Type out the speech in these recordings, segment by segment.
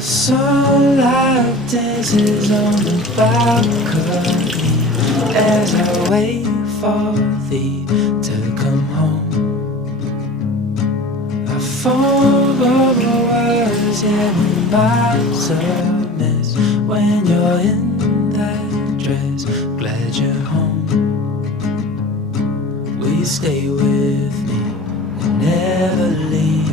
Sunlight dances on the balcony as I wait for thee to come home. I fall over words and miles of miss when you're in that dress. Glad you're home. Will you stay with me and never leave?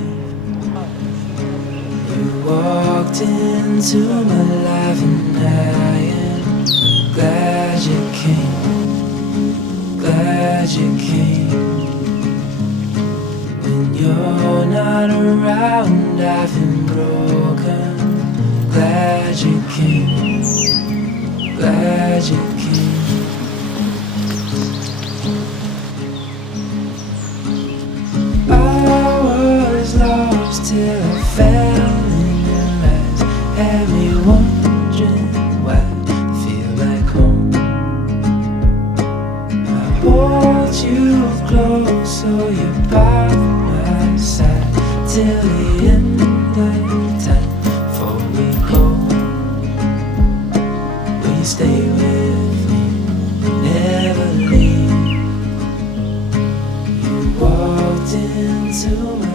You walked into my life and I am glad you came, glad you came. When you're not around I feel broken. Glad you came, glad you came. I was lost till I fell. Had me wondering why I feel like home. I hold you close so you're by my side till the end of time before we go. Will you stay with me, never leave? You walked into my